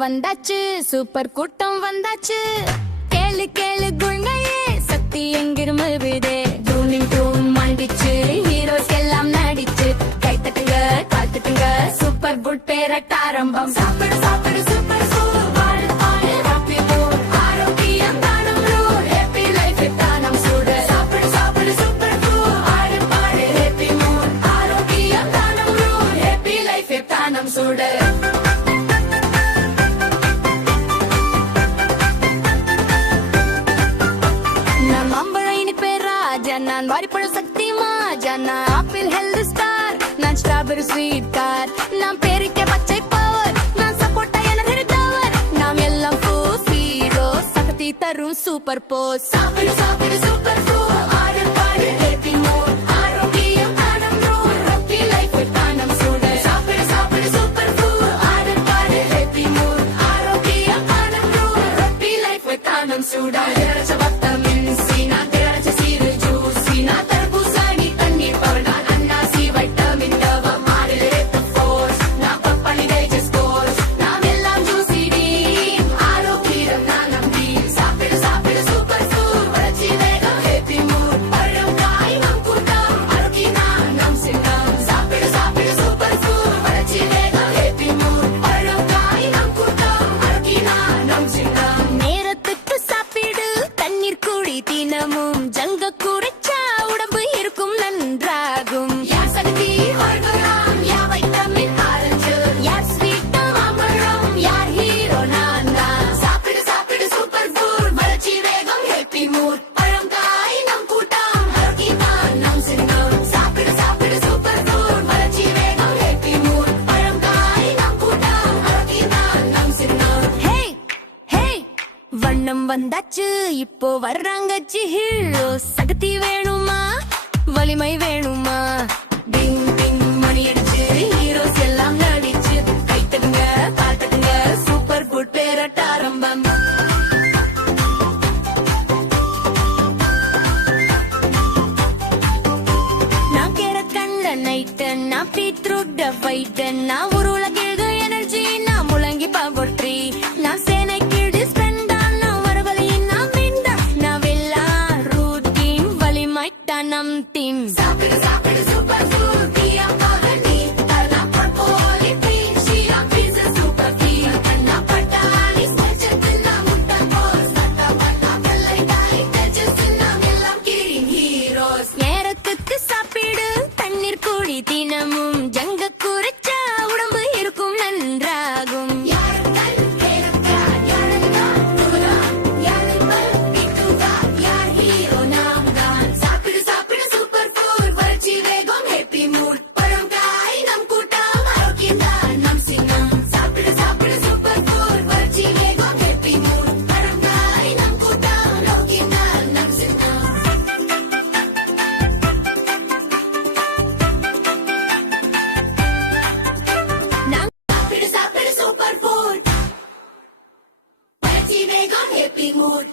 வந்தாச்சு சூப்பர் கூட்டம் வந்தாச்சு கேளு கேளு குழ்கையே சக்தி எங்கிருமருதே டூனிங் டூன் மண்டிச்சு ஹீரோஸ் எல்லாம் நடிச்சு கைத்தட்டுங்க காத்துட்டுங்க சூப்பர் புட் பேரட்ட ஆரம்பம் சாப்பிடு சாப்பிடு சூப்பர் ஃபுட் வாழ வாழ ஹாப்பி மூட் ஆரோக்கியம் தானம் ரூல் ஹாப்பி லைஃப் தானம் சூடு சாப்பிடு சாப்பிடு சூப்பர் ஃபுட் ஆடு பாடு ஹாப்பி மூட் ஆரோக்கியம் தானம் ரூல் ஹாப்பி லைஃப் தானம் சூடு நான் வாரிப்பழ சக்தி மாஜா நான் ஆப்பிள் ஹெல்த் ஸ்டார் நான் ஸ்ட்ராபெரி ஸ்வீட் கார் நான் பேரிக்க பச்சை பவர் நான் சப்போட்டா எனர்ஜி டவர் நாம் எல்லாம் ஃபீரோ சக்தி தரும் சூப்பர் போஸ் சாப்பிடு சாப்பிடு சூப்பர் ஃபுட் ஆடு பாடு ஹாப்பி மூட் ஆரோக்கியம் தானம் ரூல் ஹாப்பி லைஃப் தானம் சூடு சாப்பிடு சாப்பிடு சூப்பர் ஃபுட் ஆடு பாடு ஹாப்பி மூட் ஆரோக்கியம் தானம் ரூல் ஹாப்பி லைஃப் தானம் சூடு விட்டமின் சி நான் தினமும் ஜங்க குறைச்சா உடம்பு இருக்கும் நன்றாகும் யார் சக்தி ஹார்மோன் யார் வைட்டமின் ஆரஞ்சு யார் ஸ்வீட் மாம்பழம் யார் ஹீரோ நான் தான் சாப்பிடு சாப்பிடு சூப்பர் ஃபுட் வளர்ச்சி வேகம் ஹாப்பி மூட் பழம் காய் நம் கூட்டம் ஆரோக்கியம் நம் சின்னம் சாப்பிடு சாப்பிடு சூப்பர் ஃபுட் வளர்ச்சி வேகம் ஹாப்பி மூட் பழம் காய் நம் கூட்டம் ஆரோக்கியம் நம் சின்னம் ஹே ஹே வண்ணம் வந்தாச்சு இப்போ வர்றாங்க ஹீரோ சக்தி வேணுமா வலிமை வேணுமா டிங் டிங் மணி அடிச்சு ஹீரோஸ் எல்லாம் நடிச்சு கைத்தட்டுங்க காத்துட்டுங்க சூப்பர் ஃபுட் பேரட்ட ஆரம்பம் நான் கேரட் கண்ட நைட்டு நான் பீட்ரூட் ஃபைட்டு நான் உருளைக்கிழங்கு எனர்ஜி நான் முள்ளங்கி பவர் ட்ரீ நான் சேனை கிழி நம் டீம் சாப்பிடு சாப்பிடு சூப்பர் ஃபுட் பியா பகடி தனா பர்போலி பீச்சியா பீஸா சூப்பர் ஃபீல் தனா பட்டாணி ஸ்பெஷல் முட்டை கோஸ் நட்டா பண்ணா வெள்ளை டாய் டெஜஸ் நாம் எல்லாம் கிரிங் ஹீரோஸ் நேரத்துக்கு சாப்பிடு தண்ணீர் குடி தினமும் ஜங்க குறைச்சா உடம்பு இருக்கும் நன்றாகும் Happy mood.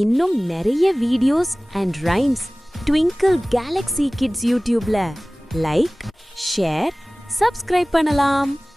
இன்னும் நிறைய videos and rhymes twinkle Galaxy kids யூடியூப்ல லைக் ஷேர் சப்ஸ்கிரைப் பண்ணலாம்.